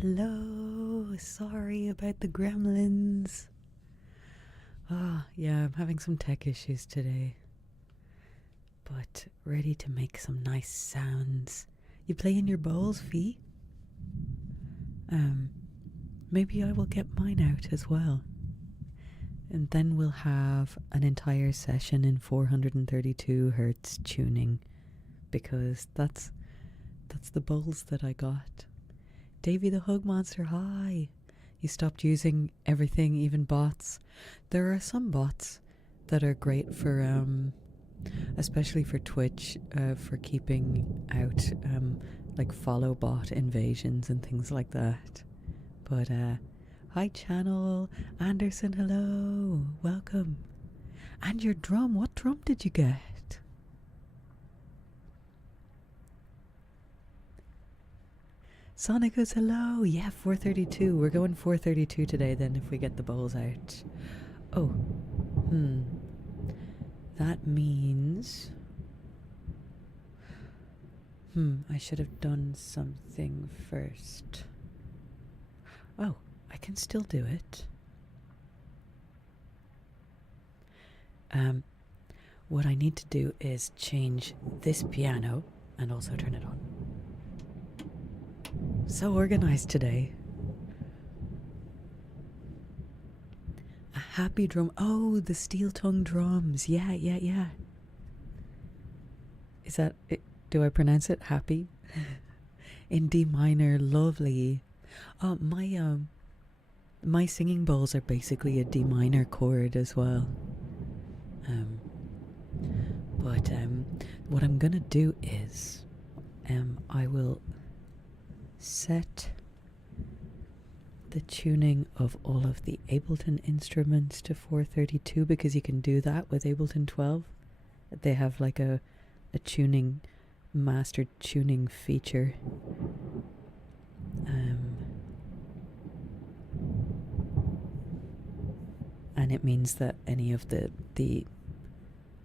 Hello, sorry about the gremlins. Yeah, I'm having some tech issues today, but ready to make some nice sounds. You playing your bowls, Fee? Maybe I will get mine out as well. And then we'll have an entire session in 432 hertz tuning, because that's the bowls that I got. Davy the Hug Monster, hi! You stopped using everything, even bots. There are some bots that are great for, especially for Twitch, for keeping out, like follow bot invasions and things like that. But, hi channel, Anderson, hello, welcome. And your drum, what drum did you get? Sonicus, hello! Yeah, 432. We're going 432 today then if we get the bowls out. Oh, that means... I should have done something first. Oh, I can still do it. What I need to do is change this piano and also turn it on. So organized today. A happy drum. Oh, the steel tongue drums. Yeah. Is that it? Do I pronounce it happy? In D minor, lovely. My singing bowls are basically a D minor chord as well. But what I'm gonna do is, I will set the tuning of all of the Ableton instruments to 432, because you can do that with Ableton 12. They have like a tuning, master tuning feature. And it means that any of the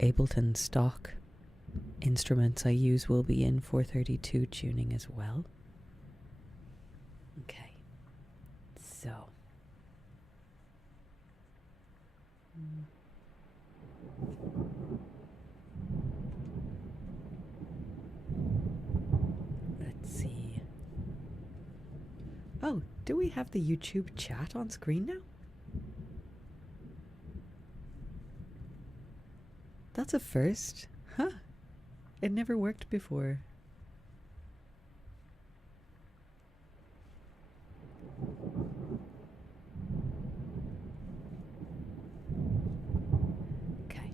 Ableton stock instruments I use will be in 432 tuning as well. Okay, so let's see. Oh, do we have the YouTube chat on screen now? That's a first. Huh. It never worked before. Okay.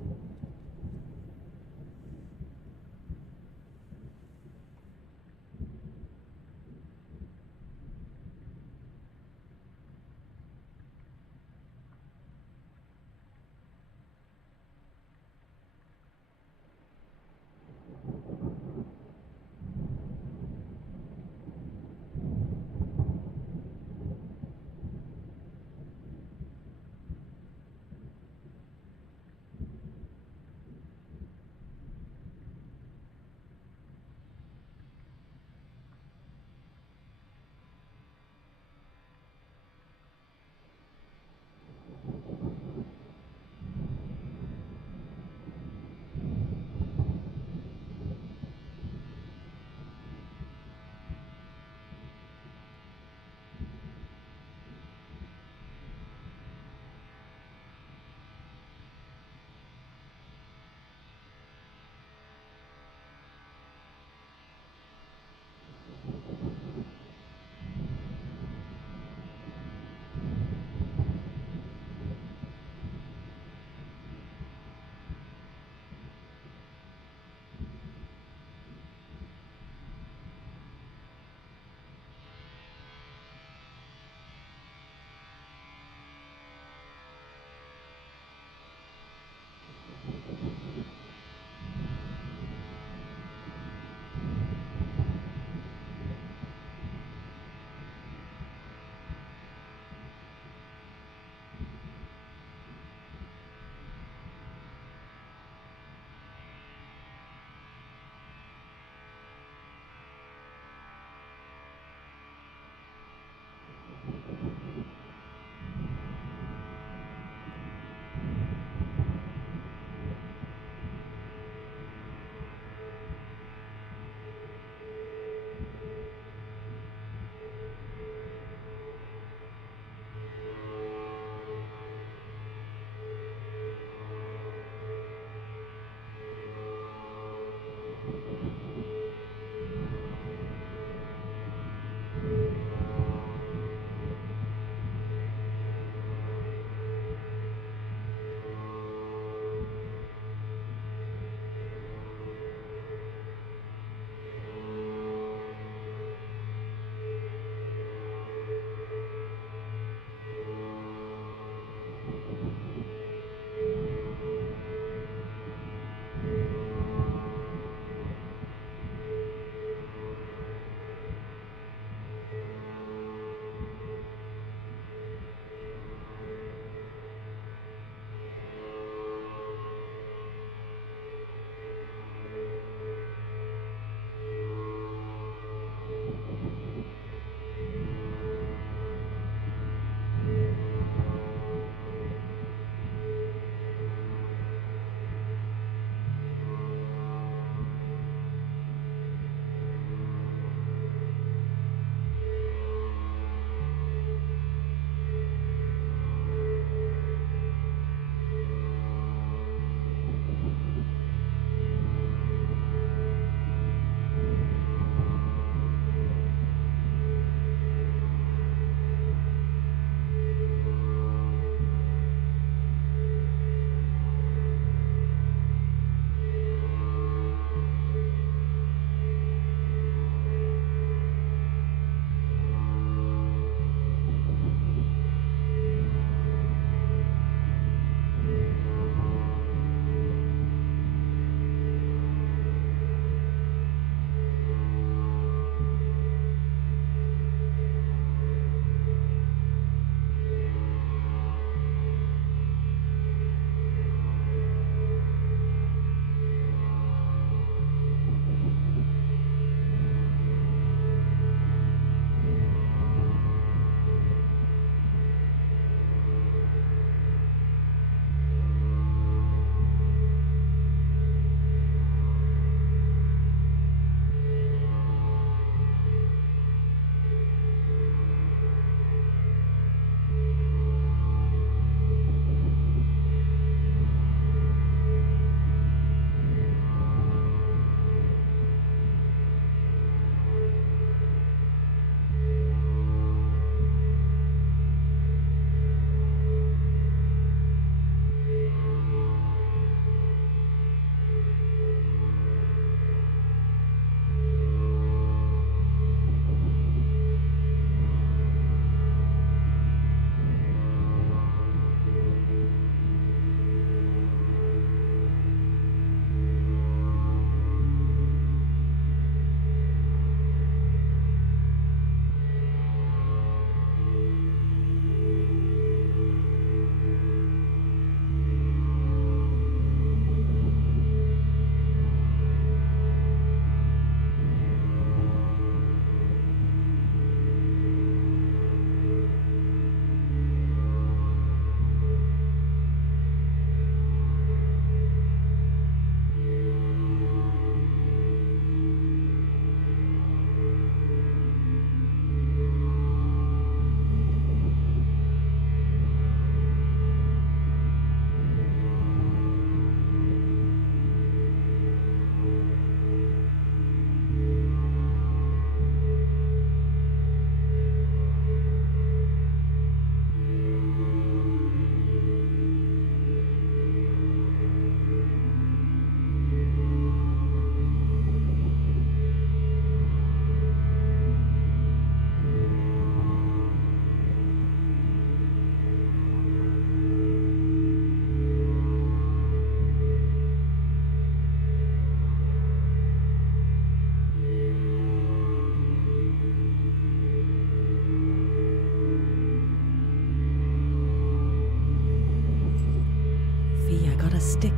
stick.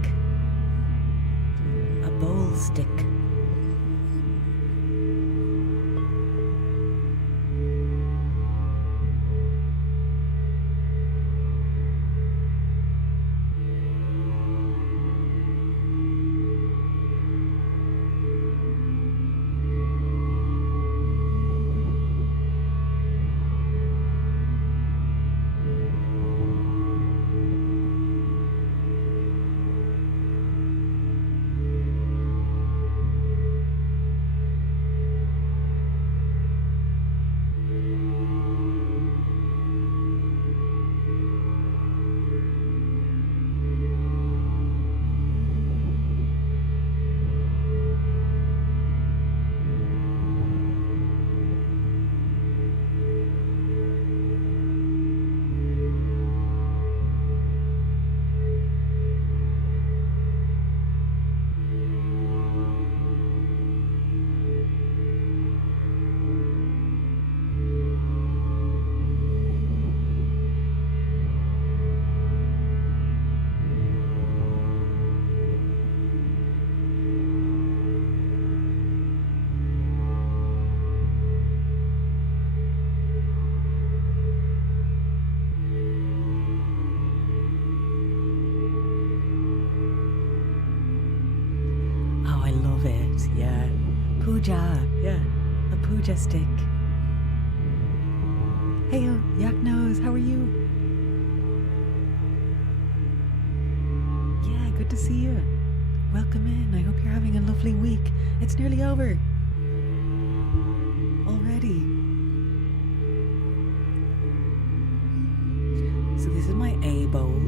A bowl stick. Yeah. Puja. Yeah. A puja stick. Hey, Yak Nose, how are you? Yeah, good to see you. Welcome in. I hope you're having a lovely week. It's nearly over. Already. So this is my A bowl.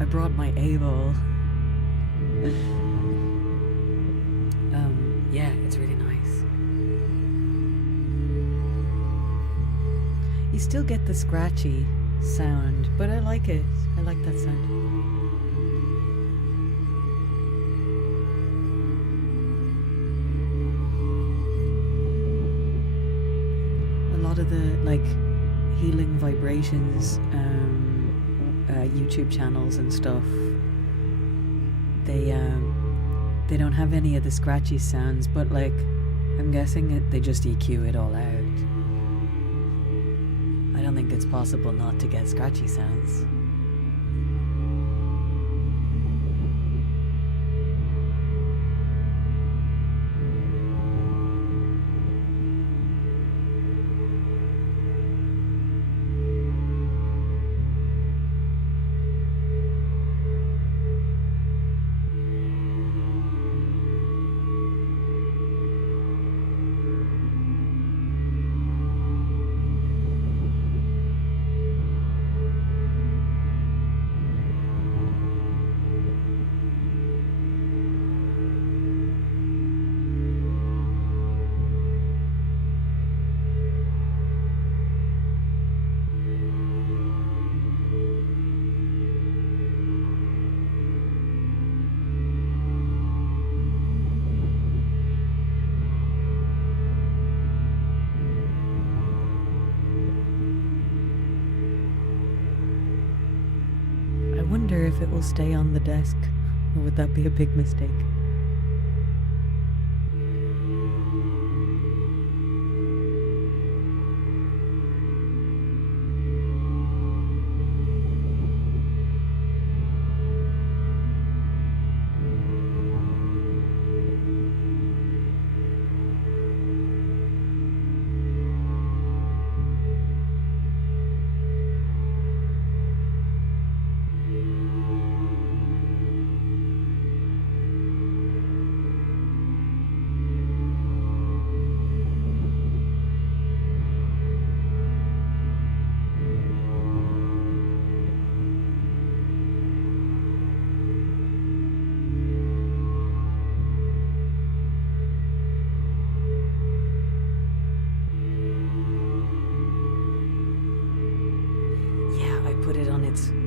I brought my A bowl. Yeah, it's really nice. You still get the scratchy sound, but I like it. I like that sound. A lot of the healing vibrations YouTube channels and stuff, they don't have any of the scratchy sounds, but I'm guessing they just EQ it all out. I don't think it's possible not to get scratchy sounds. I wonder if it will stay on the desk, or would that be a big mistake?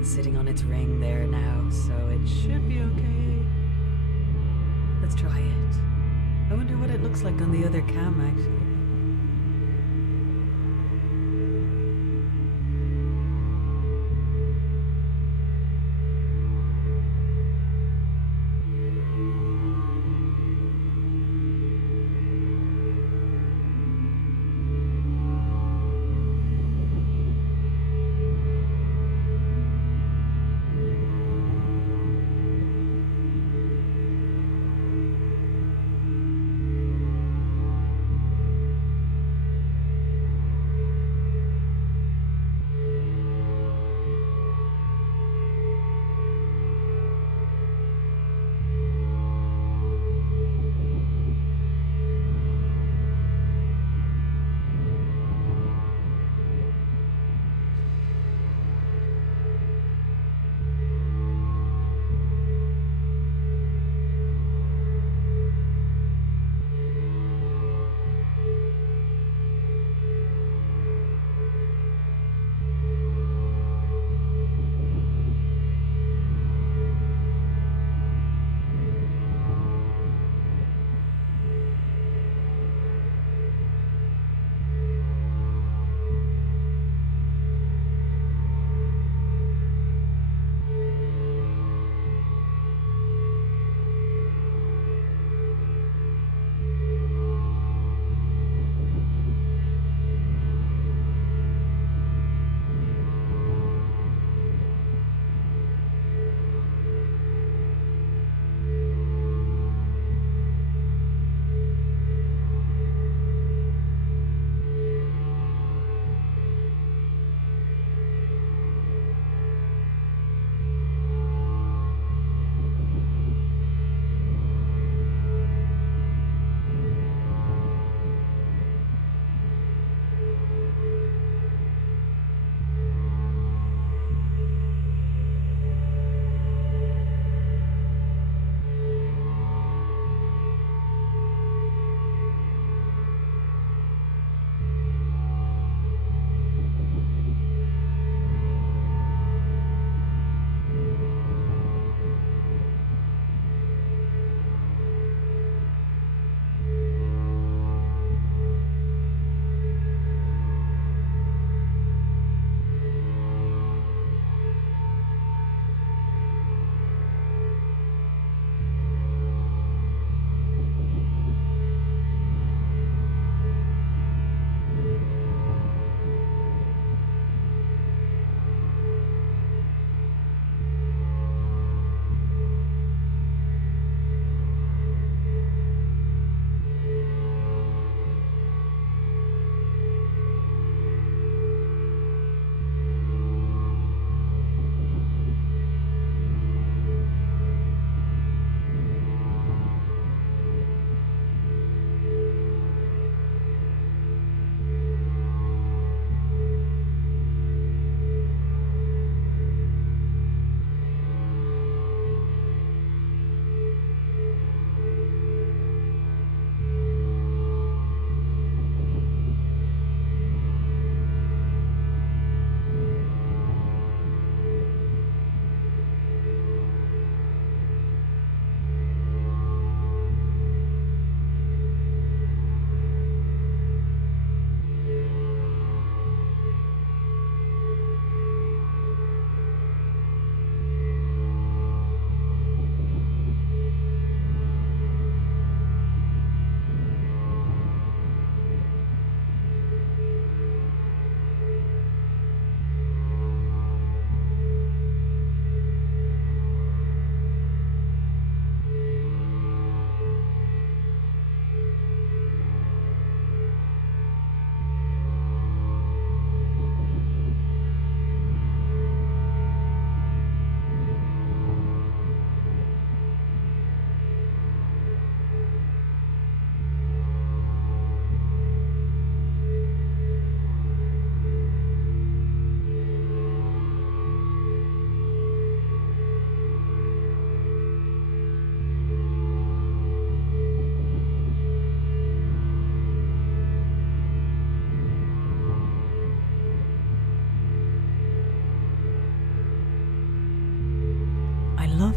Sitting on its ring there now, so it should be okay. Let's try it. I wonder what it looks like on the other cam, actually.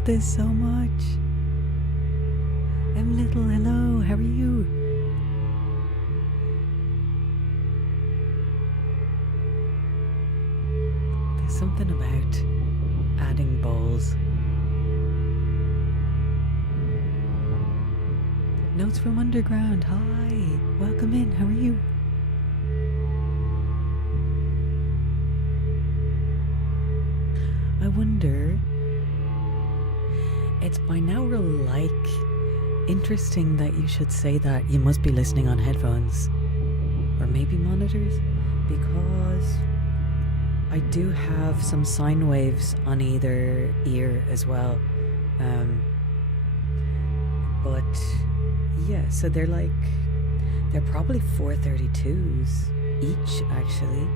love this so much. Little, hello, how are you? There's something about adding bowls. Notes from Underground, hi, welcome in, how are you? I wonder, it's binaural like interesting that you should say that. You must be listening on headphones or maybe monitors, because I do have some sine waves on either ear as well. But yeah, so they're probably 432s each actually.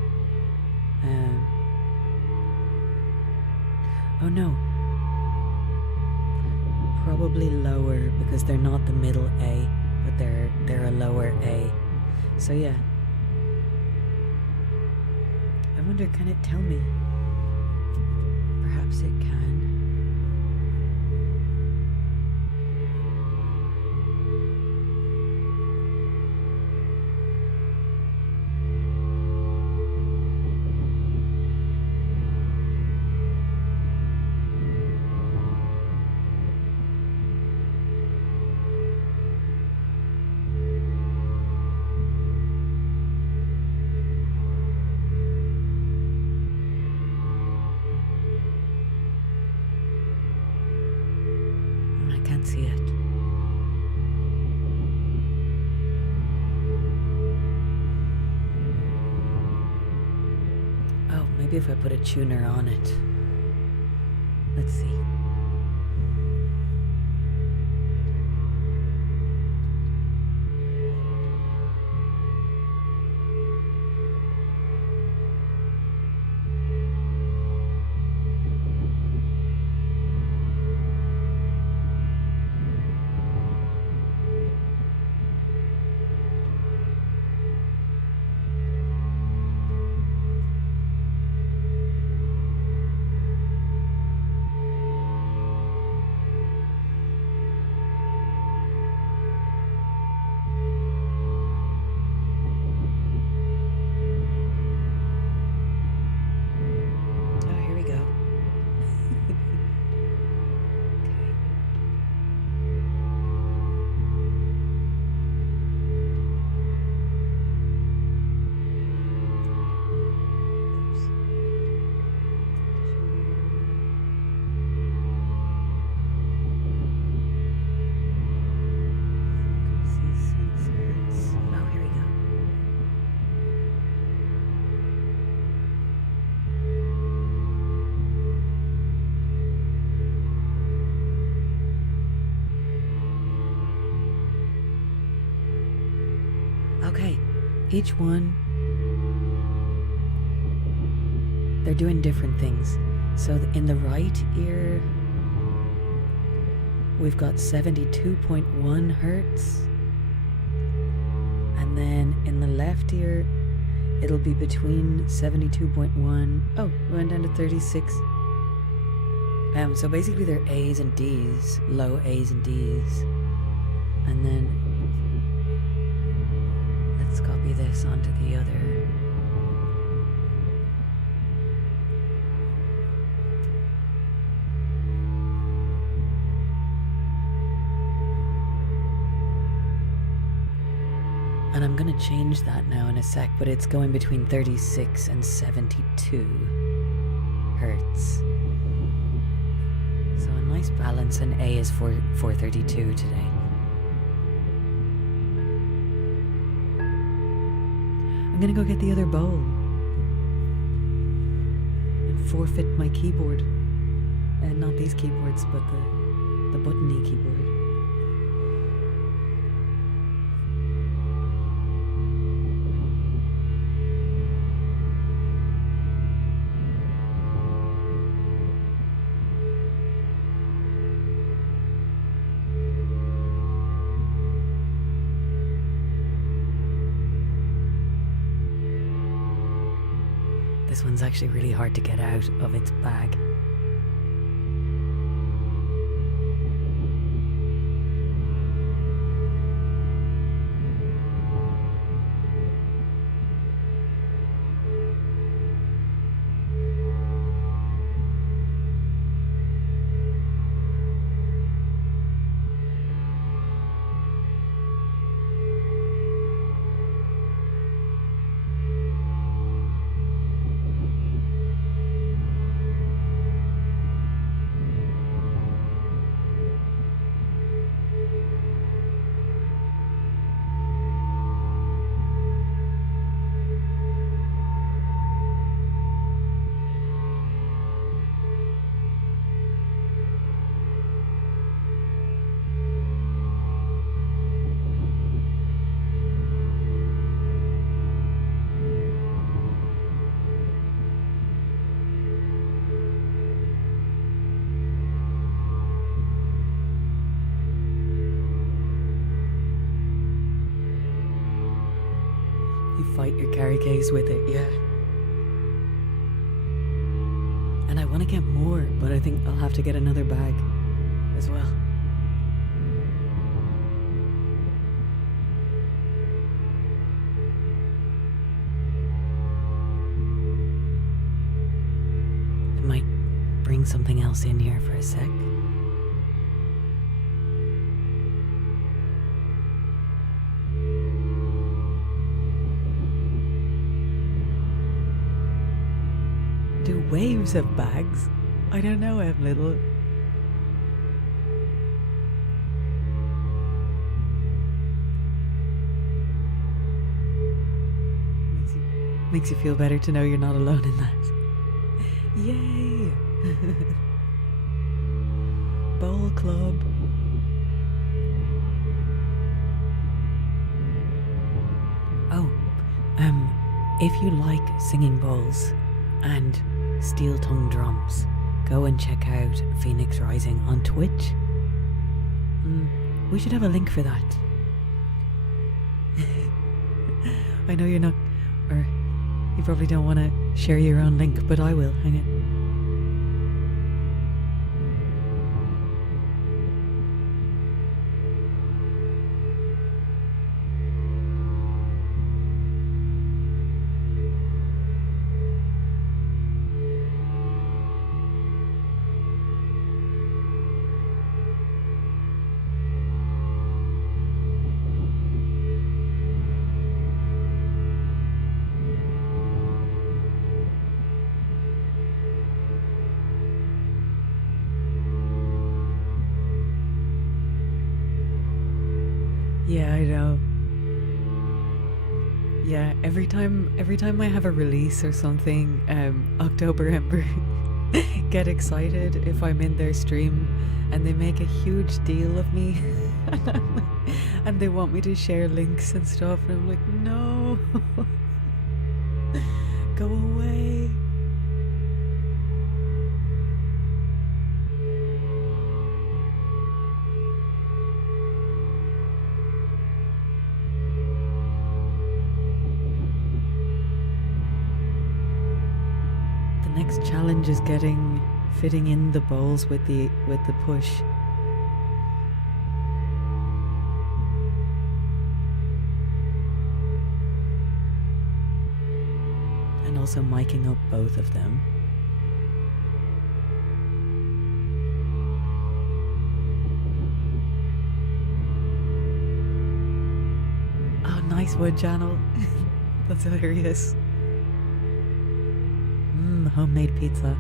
Oh no, probably lower because they're not the middle A, but they're a lower A. So yeah, I wonder, can it tell me? Perhaps it can. See it. Oh, maybe if I put a tuner on it. Let's see. Okay, each one, they're doing different things. So in the right ear, we've got 72.1 hertz. And then in the left ear, it'll be between 72.1. Oh, we went down to 36. So basically they're A's and D's, low A's and D's. And then let's copy this onto the other. And I'm gonna change that now in a sec, but it's going between 36 and 72 hertz. So a nice balance, and A is 432 today. I'm gonna go get the other bowl and forfeit my keyboard. And not these keyboards, but the buttony keyboard. This one's actually really hard to get out of its bag. You fight your carry case with it, yeah. And I want to get more, but I think I'll have to get another bag as well. I might bring something else in here for a sec. Do waves have bags? I don't know, I'm little. Makes you feel better to know you're not alone in that. Yay! Bowl club. Oh, if you like singing bowls and steel tongue drums, go and check out Phoenix Rising on Twitch. We should have a link for that. I know you're not, or you probably don't want to share your own link, but I will. Hang on. Yeah, I know. Yeah, every time I have a release or something, October Ember get excited if I'm in their stream and they make a huge deal of me and they want me to share links and stuff, and I'm like, no. Go away. Next challenge is fitting in the bowls with the push. And also miking up both of them. Oh, nice wood channel. That's hilarious. Homemade pizza.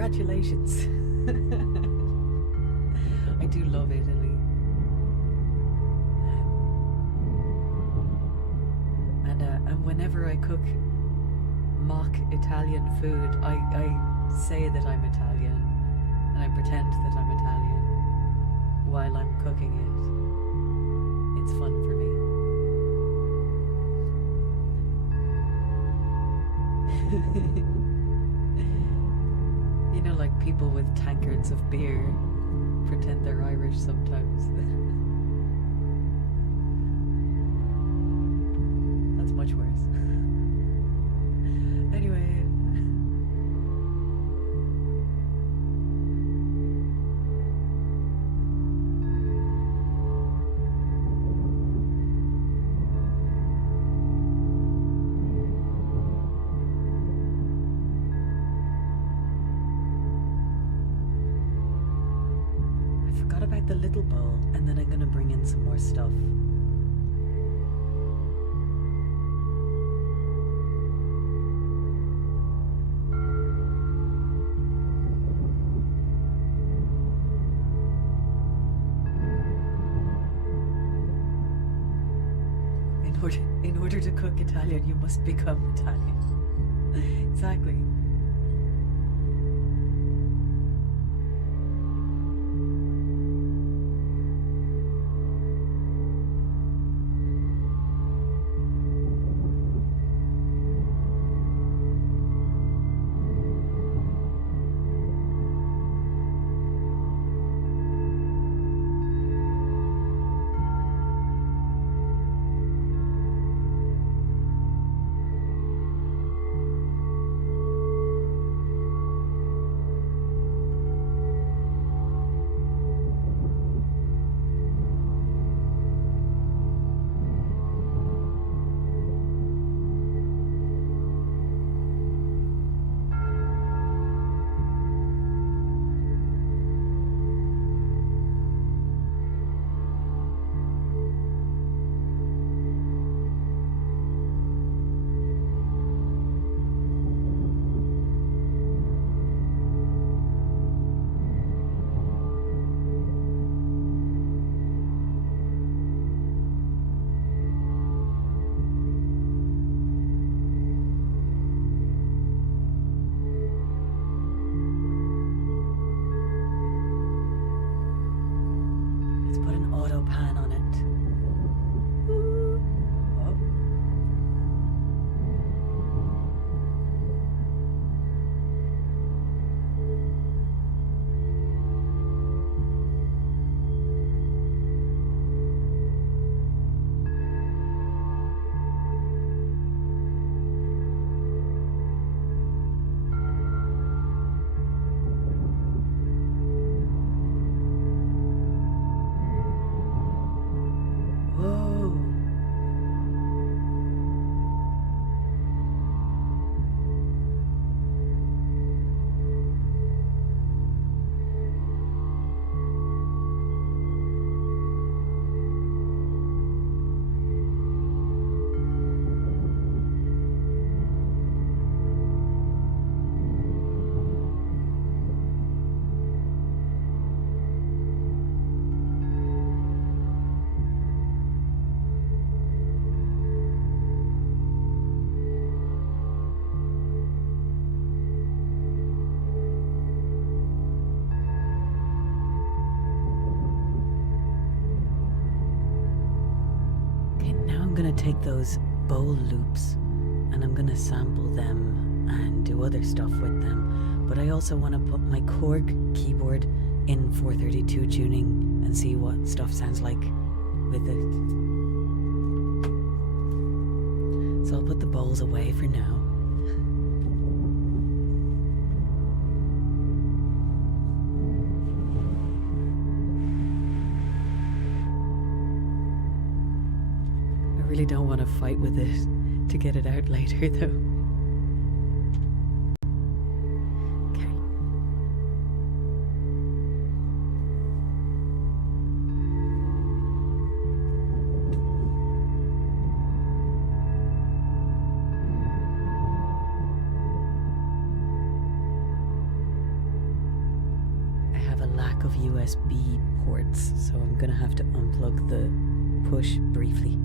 Congratulations. I do love Italy. And whenever I cook mock Italian food, I say that I'm Italian and I pretend that I'm Italian while I'm cooking it. It's fun for me. You know, like people with tankards of beer pretend they're Irish sometimes. That's much worse. Anyway. I forgot about the little bowl, and then I'm gonna bring in some more stuff. In order to cook Italian, you must become Italian. Exactly. Pan on it. Oh. I'm going to take those bowl loops and I'm going to sample them and do other stuff with them. But I also want to put my Korg keyboard in 432 tuning and see what stuff sounds like with it. So I'll put the bowls away for now. I really don't want to fight with it to get it out later though. lack of USB ports, so I'm gonna have to unplug the push briefly.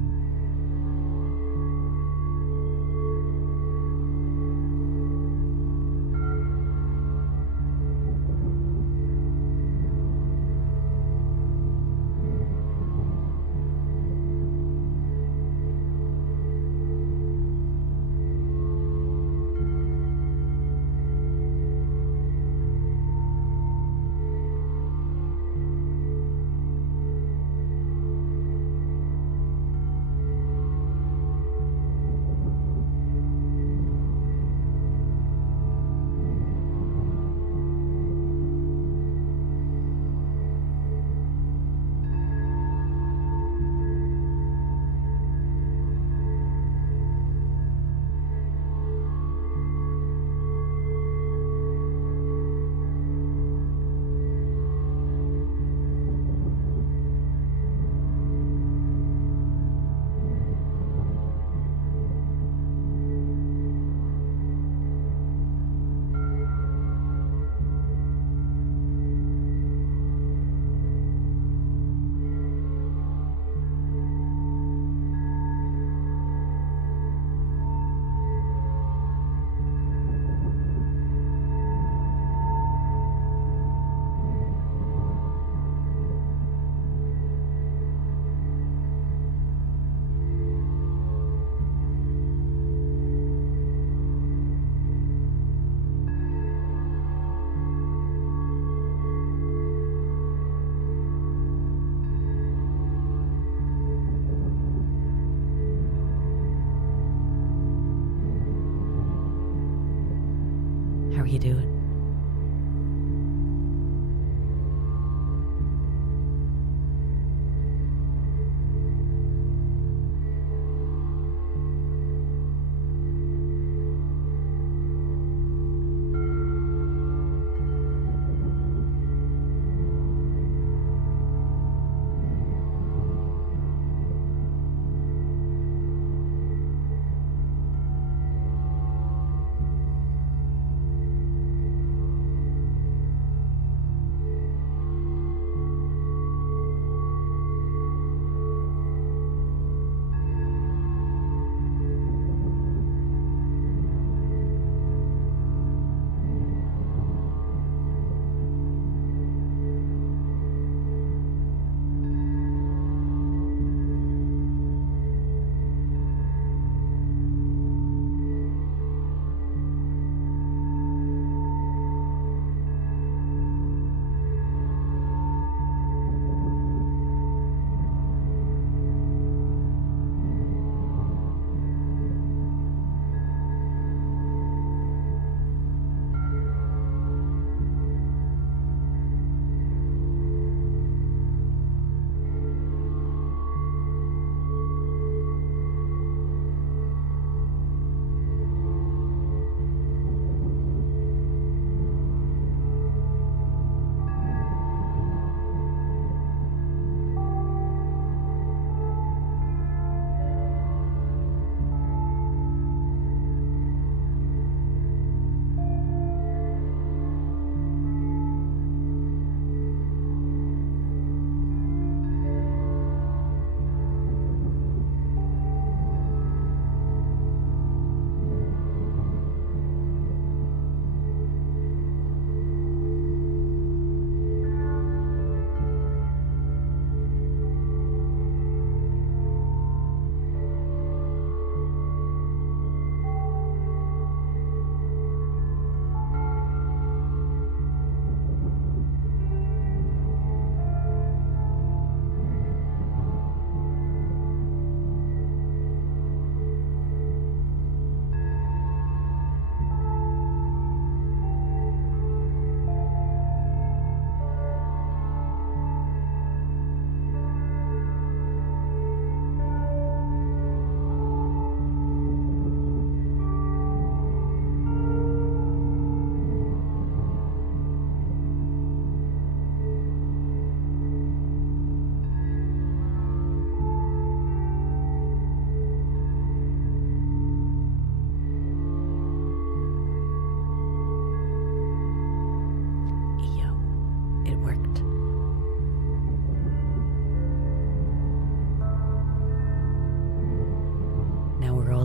How are you doing?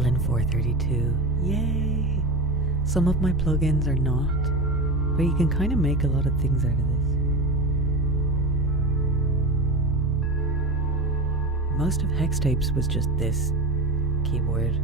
all in 432. Yay! Some of my plugins are not, but you can kind of make a lot of things out of this. Most of Hex Tapes was just this keyboard.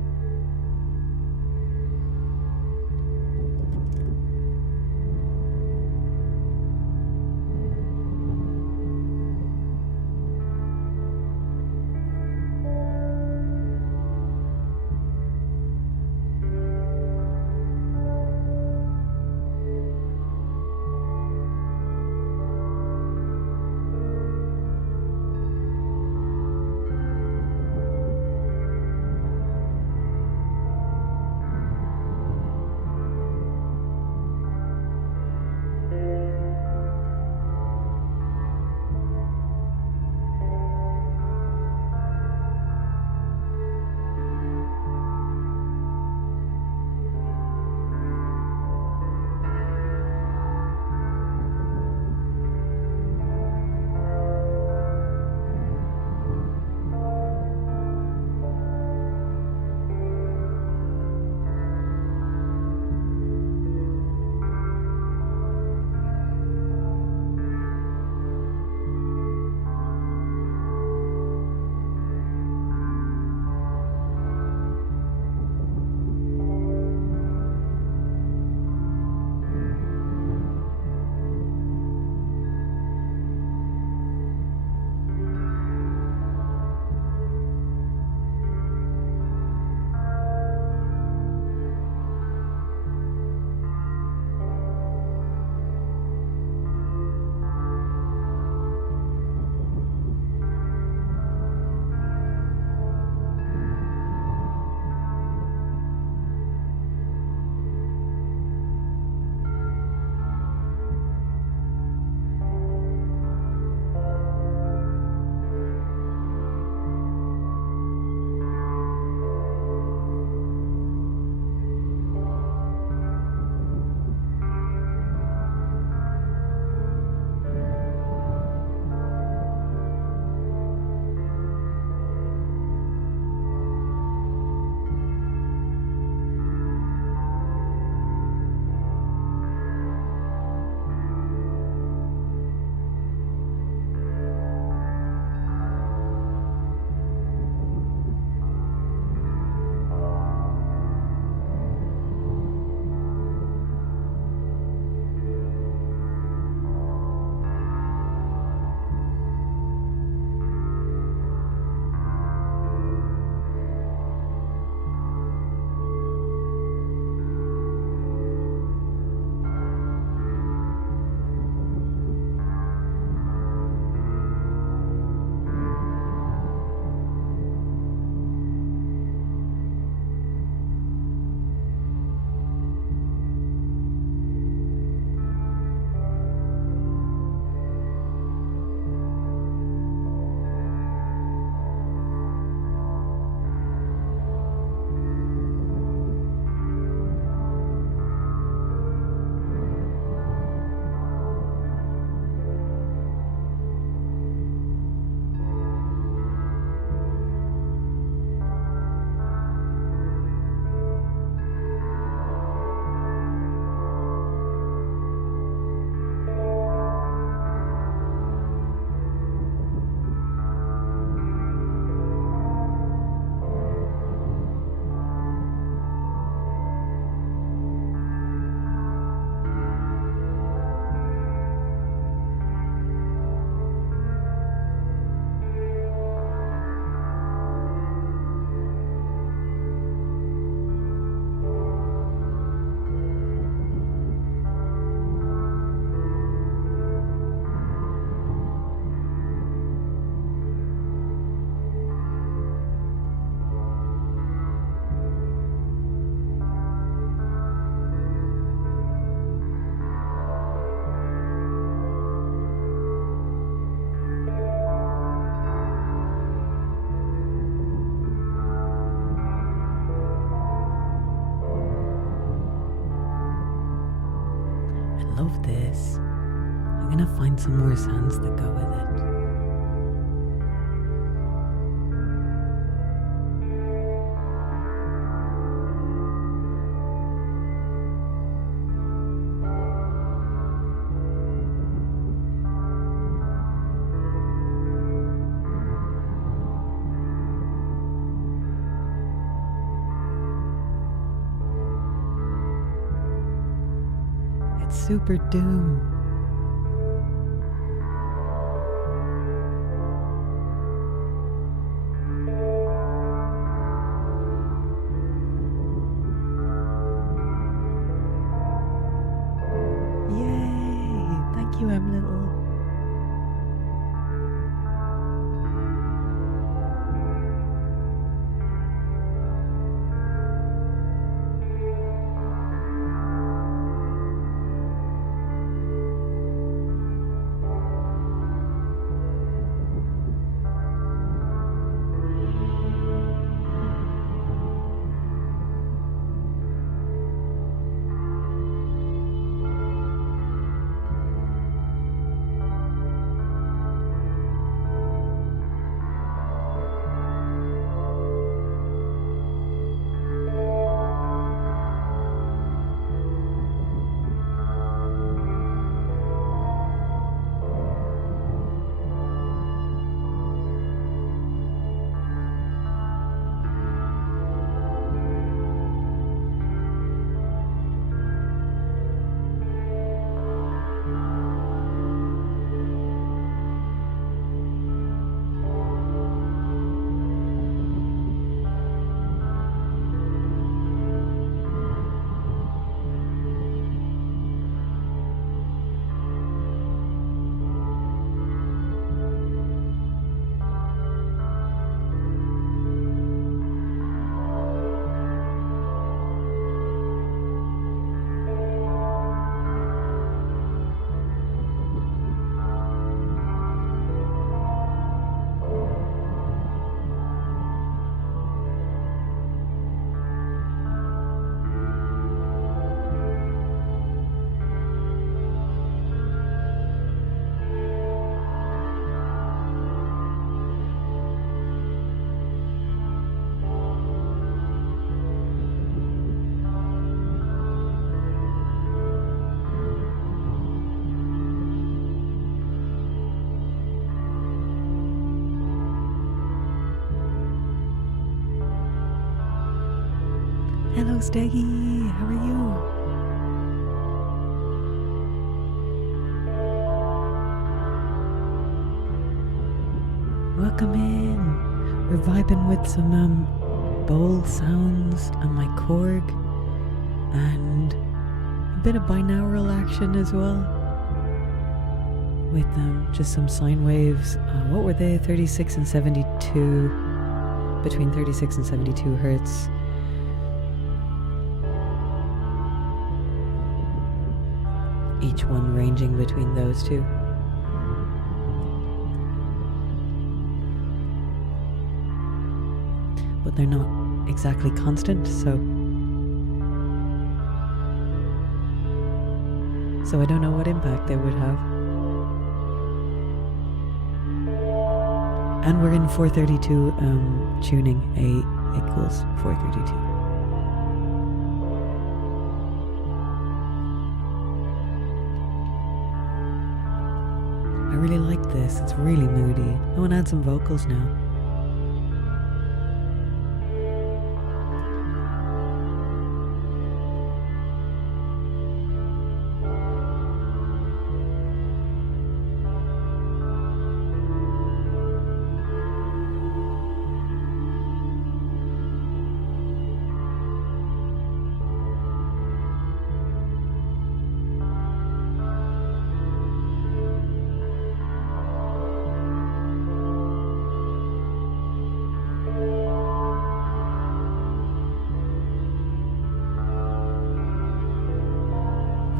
love this. I'm gonna find some more sounds that go with it. Super Doom. Yay! Thank you, M. Little. Hello, Steggy. How are you? Welcome in. We're vibing with some bowl sounds and my Korg and a bit of binaural action as well with just some sine waves. What were they? 36 and 72, between 36 and 72 hertz. Each one ranging between those two. But they're not exactly constant, so I don't know what impact they would have. And we're in 432 tuning. A equals 432. I really like this. It's really moody. I want to add some vocals now.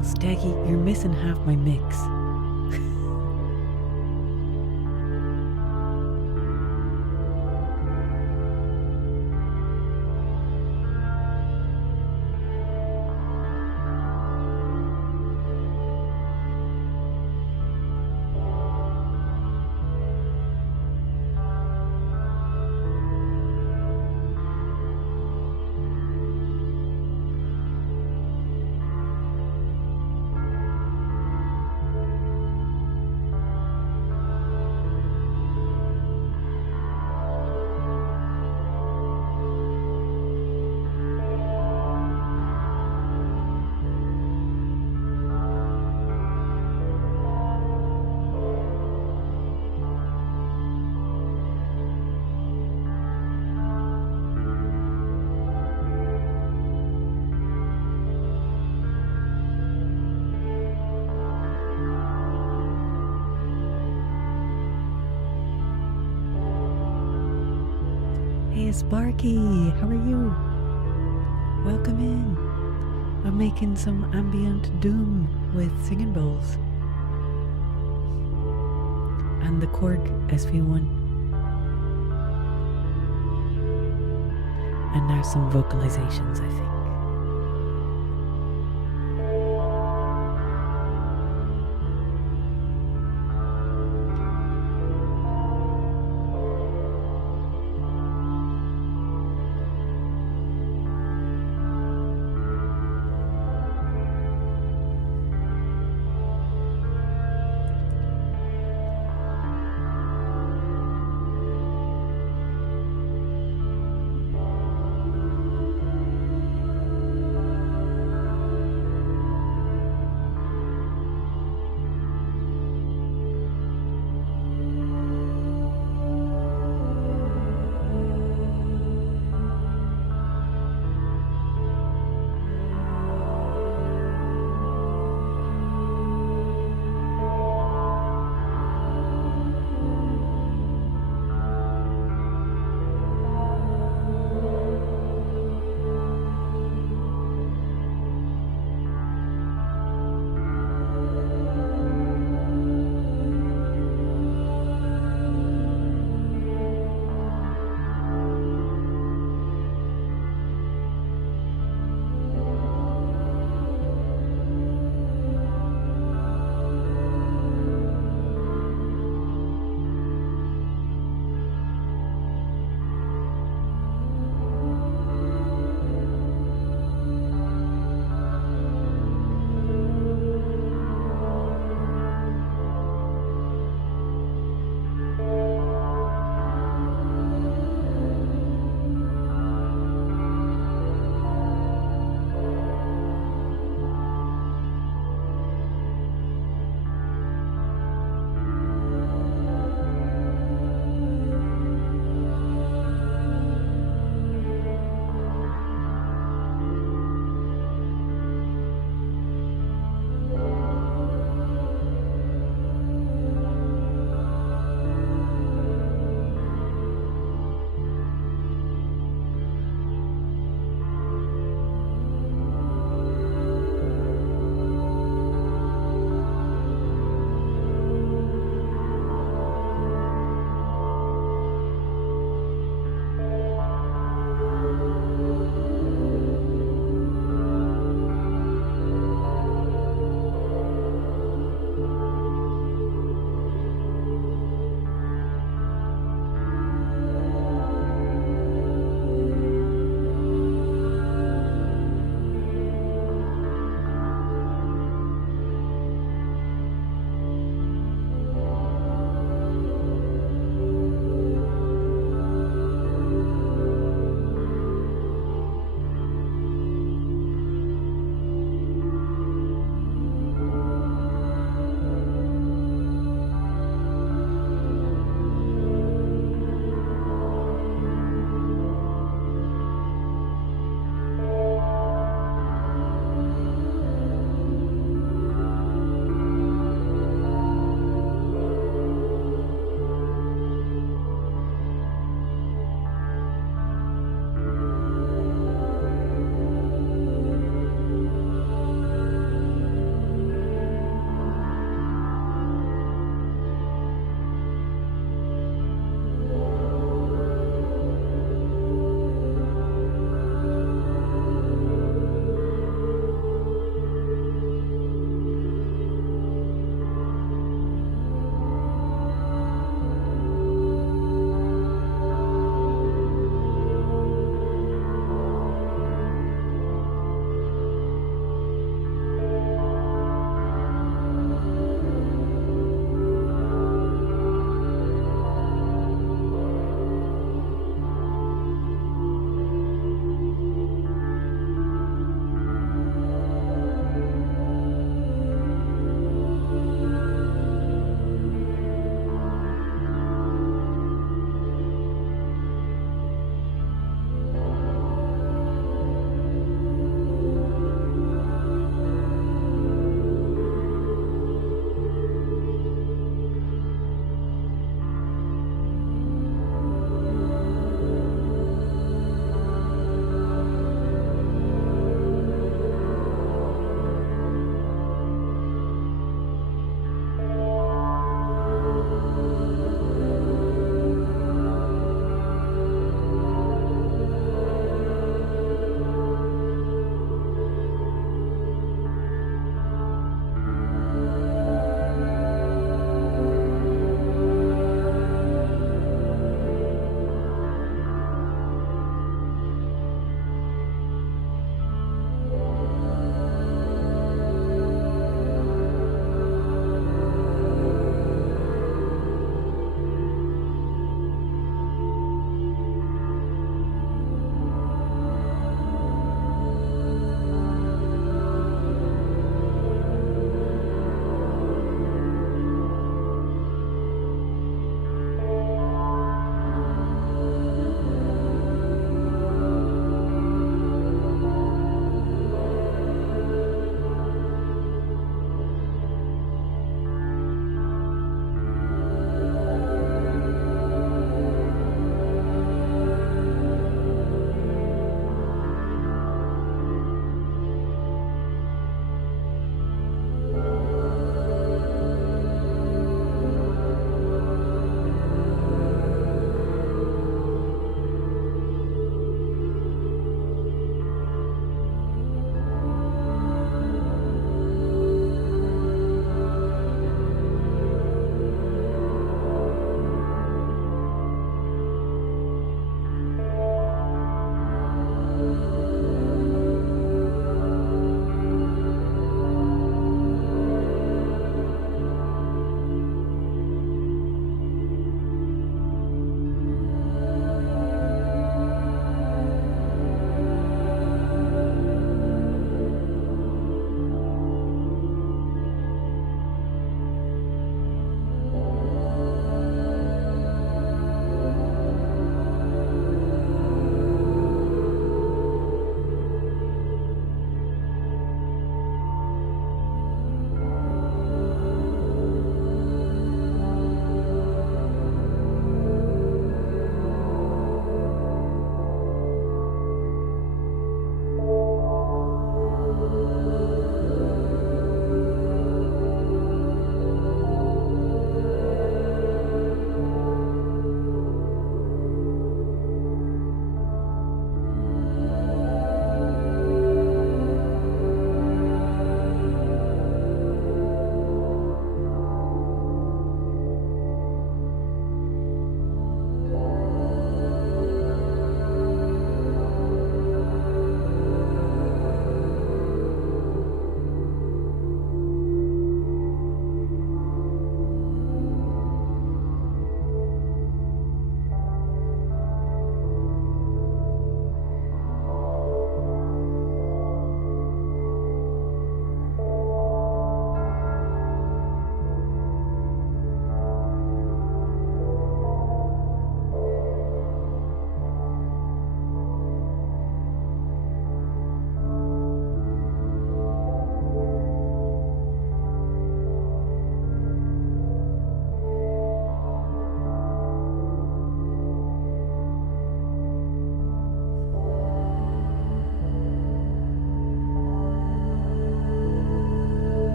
Steggy, you're missing half my mix. Hey Sparky, how are you? Welcome in. I'm making some ambient doom with singing bowls. And the Korg SV1. And now some vocalizations, I think.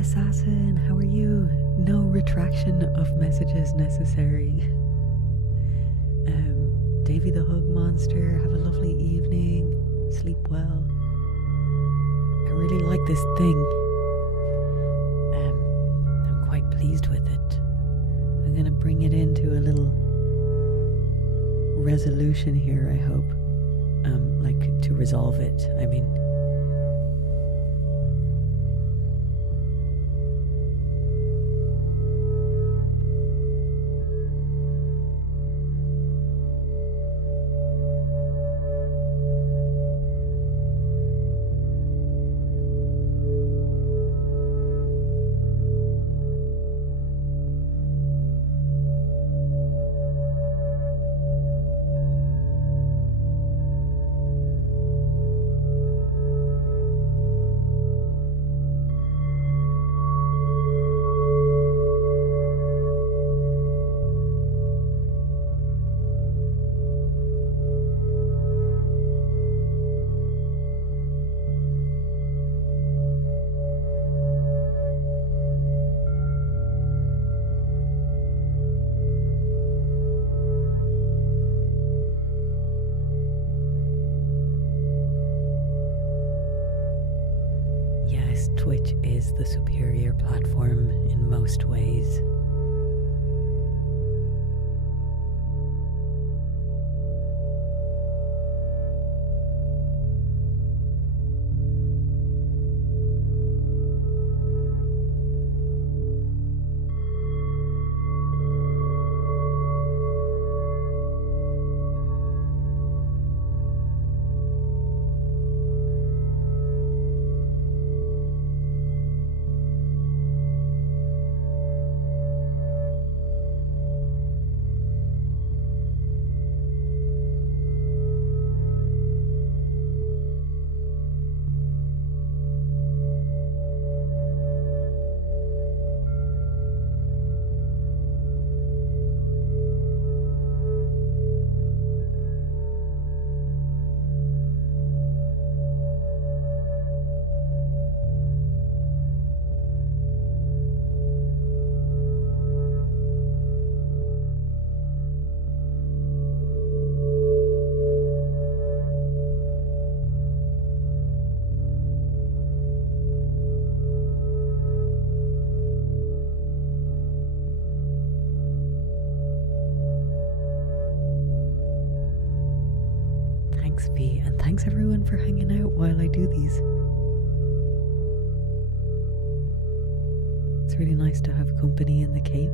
Assassin, how are you? No retraction of messages necessary. Davy the Hug Monster, have a lovely evening. Sleep well. I really like this thing. I'm quite pleased with it. I'm gonna bring it into a little resolution here, I hope. Like to resolve it, I mean. Yes, Twitch is the superior platform in most ways. Thanks, V, and thanks everyone for hanging out while I do these. It's really nice to have company in the cave.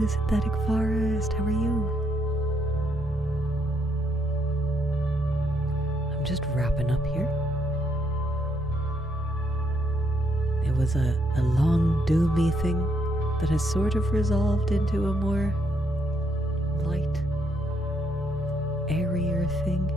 the synthetic forest. How are you? I'm just wrapping up here. It was a long, doomy thing that has sort of resolved into a more light, airier thing.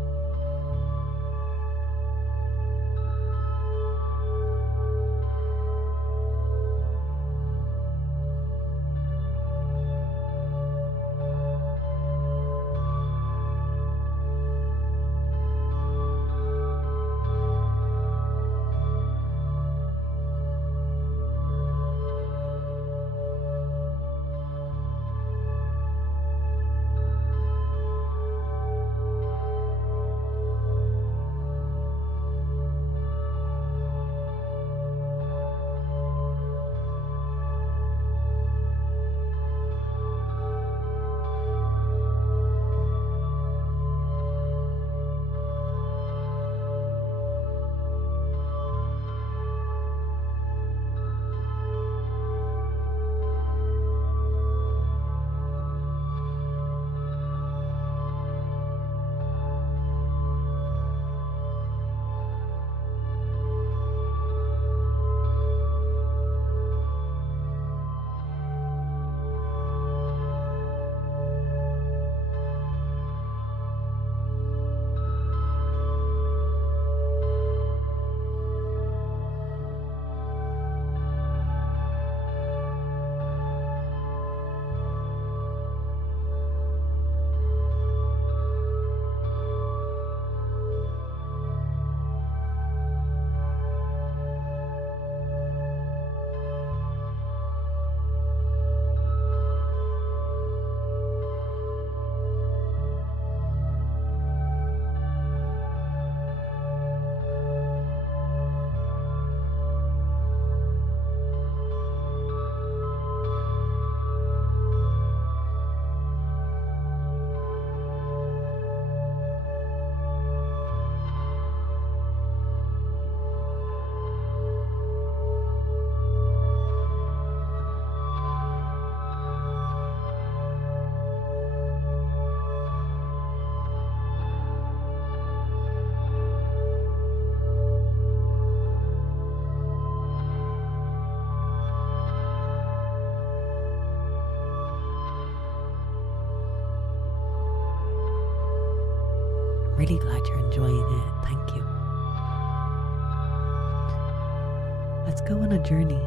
Really glad you're enjoying it. Thank you. Let's go on a journey.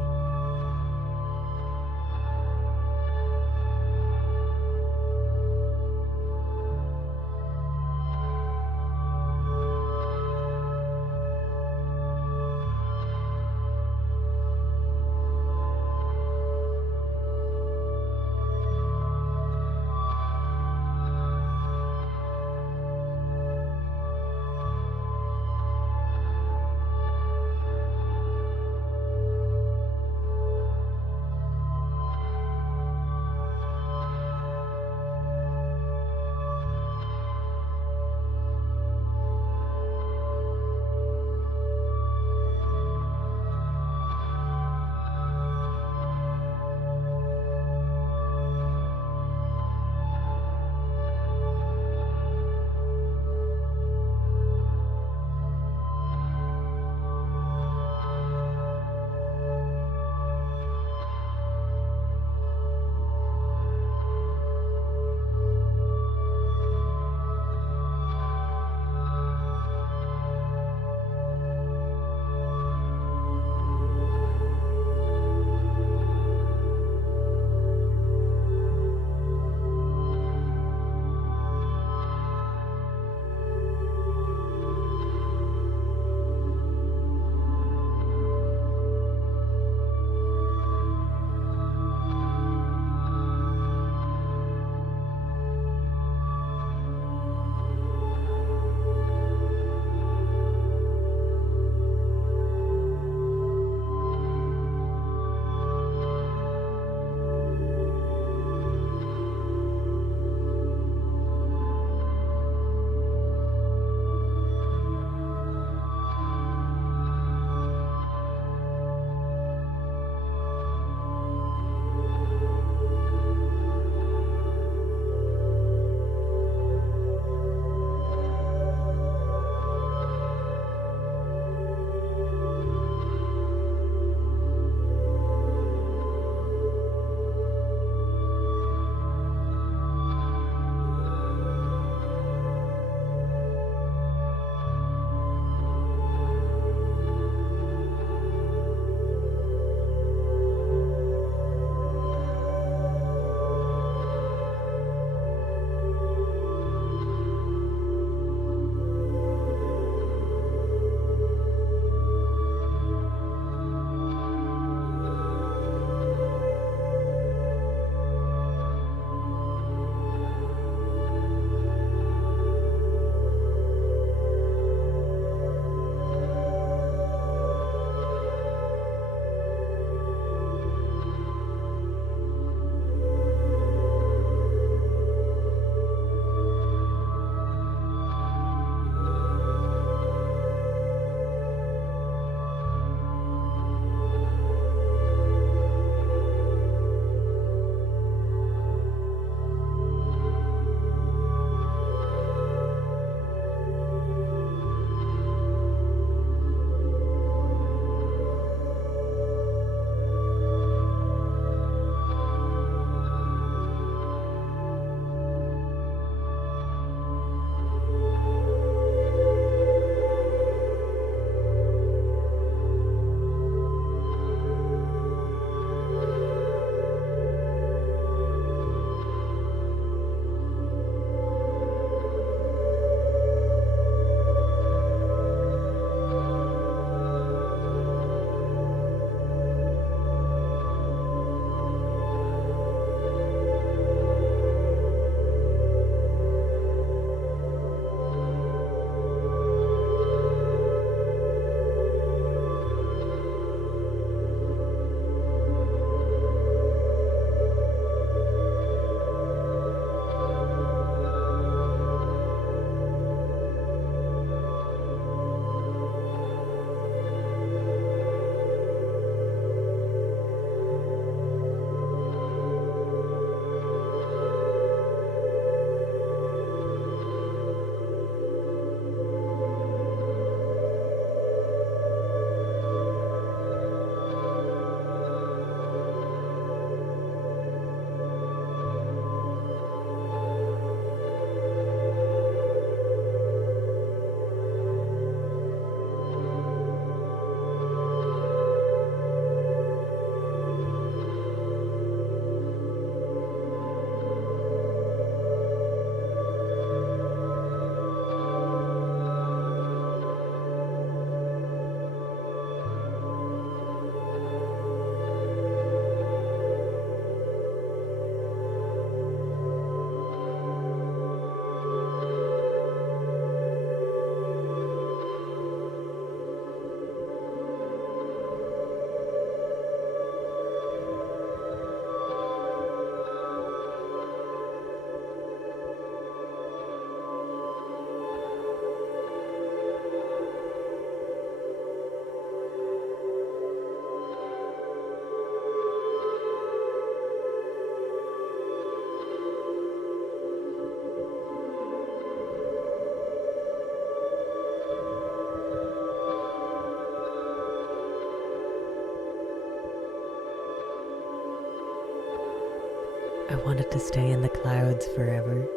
it to stay in the clouds forever.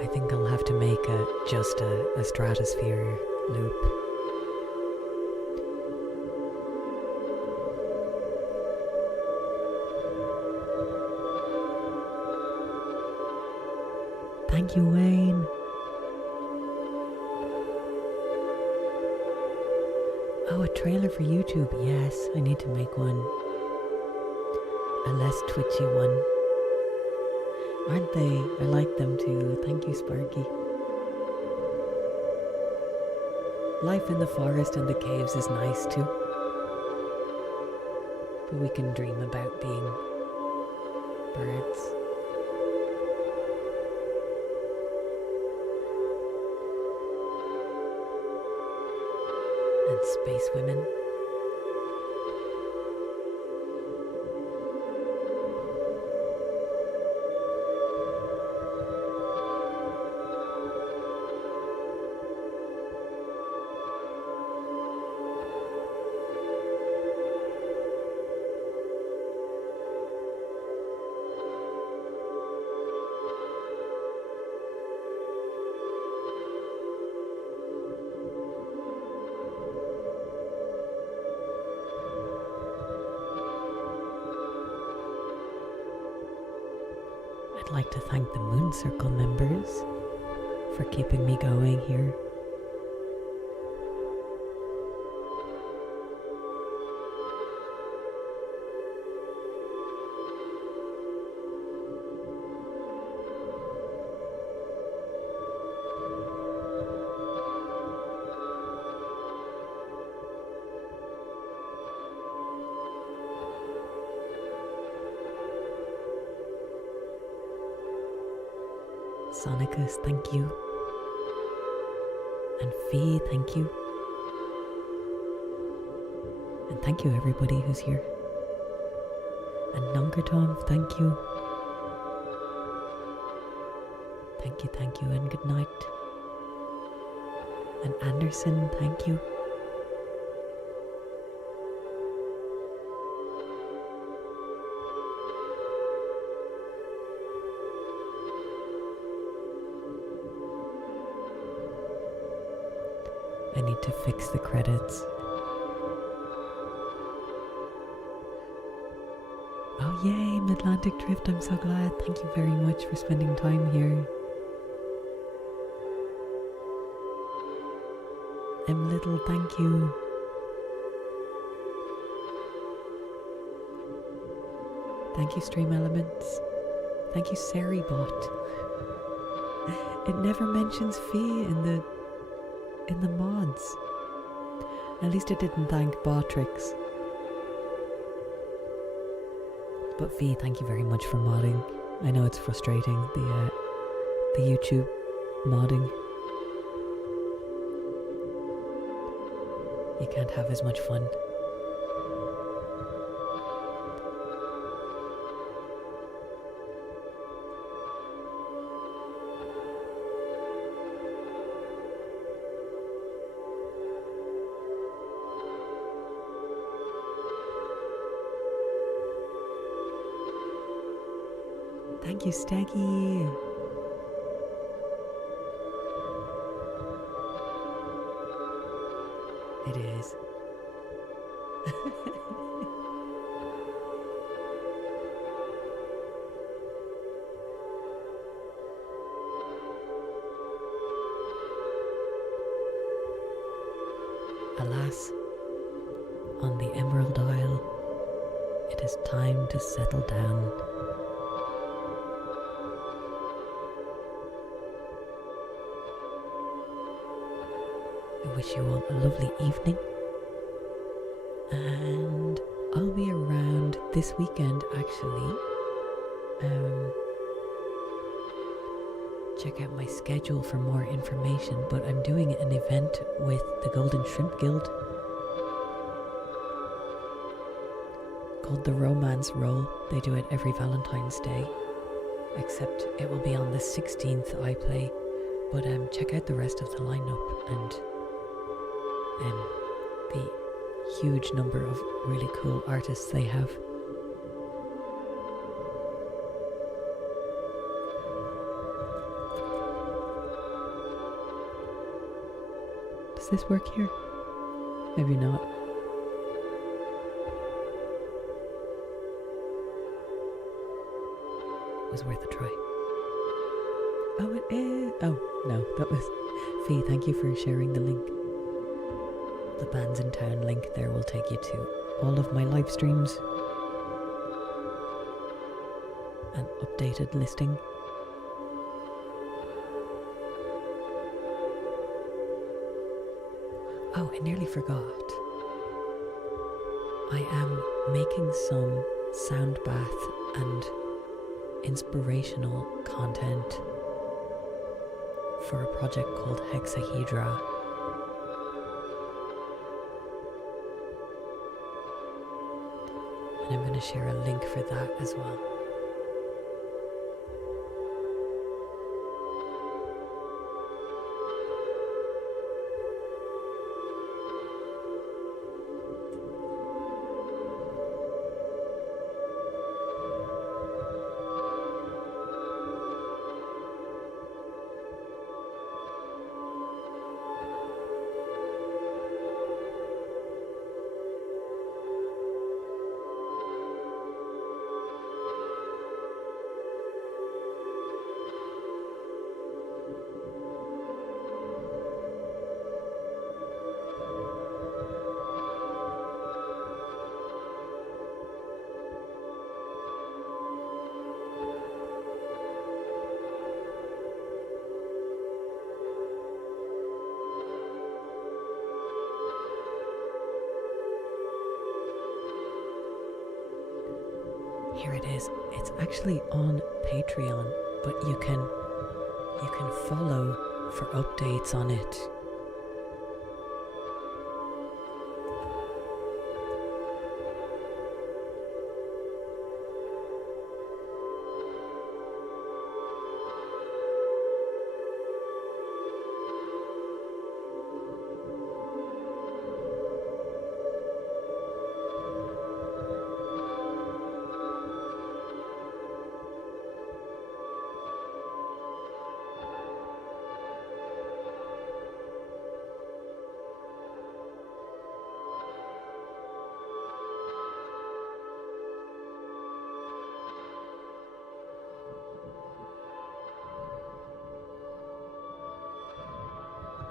I think I'll have to make just a stratosphere loop. Thank you, Wayne. Oh, a trailer for YouTube. Yes, I need to make one. A less twitchy one. Aren't they? I like them too. Thank you, Sparky. Life in the forest and the caves is nice too. But we can dream about being birds. And space women. I'd like to thank the Moon Circle members for keeping me going here. Sonicus, thank you. And Fee, thank you. And thank you everybody who's here. And Nunkertom, thank you. Thank you, and good night. And Anderson, thank you. I need to fix the credits. Oh yay, Midlantic Drift, I'm so glad. Thank you very much for spending time here. M Little, thank you. Thank you, Stream Elements. Thank you, Seribot. It never mentions Fee in the mods. At least it didn't thank Botrix. But Fee, thank you very much for modding. I know it's frustrating, the YouTube modding. You can't have as much fun. Thank you, Steggy. It is. Alas, on the Emerald Isle, it is time to settle down. I wish you all a lovely evening, and I'll be around this weekend actually. Check out my schedule for more information, but I'm doing an event with the Golden Shrimp Guild called the Romance Roll. They do it every Valentine's Day, except it will be on the 16th I play, but check out the rest of the lineup and the huge number of really cool artists they have. Does this work here? Maybe not. It was worth a try. Oh, it is. Oh, no, that was Fee. Thank you for sharing the link. The Bands in Town link there will take you to all of my live streams. An updated listing. Oh, I nearly forgot. I am making some sound bath and inspirational content for a project called Hexahedra. And I'm going to share a link for that as well. Here it is. It's actually on Patreon, but you can follow for updates on it.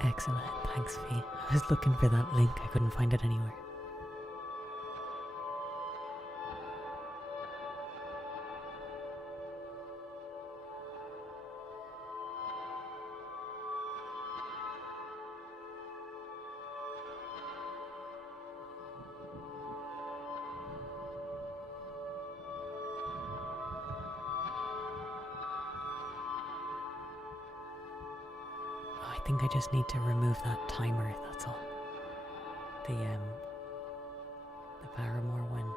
Excellent. Thanks, Fee. I was looking for that link. I couldn't find it anywhere. I think I just need to remove that timer, that's all. The Paramore one.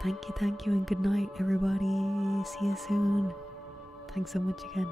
Thank you, and good night, everybody. See you soon. Thanks so much again.